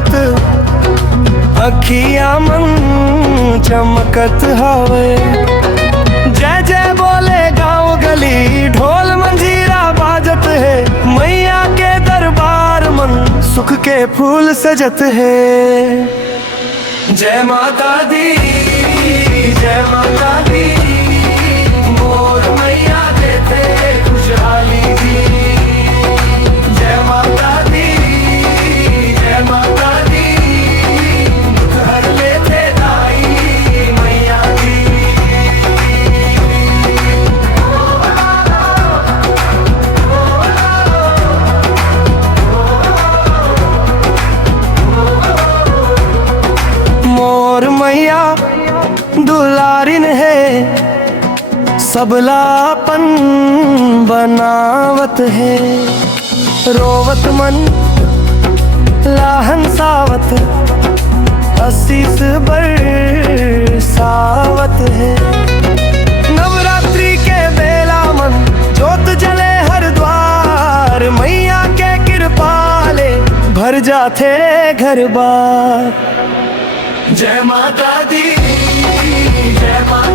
आवत, अखियां मन चमकत हवे। जय जय बोले गाँव गली, ढोल मंजीरा बाजत है। मैया के दरबार मन सुख के फूल सजत है। जय माता दी, जय माता दी, मोर मैया देते खुशहाली दी। जय माता दी, जय माता दी, दुख हर लेते दाई मैया दी। मोर मैया दुलारिन है, सबलापन बनावत है। रोवत मन लाहन सावत, आशीष बरसावत है। नवरात्रि के बेला मन जोत जले हर द्वार। मैया के कृपा ले भर जाते घर बार। जय माता दी, जय माता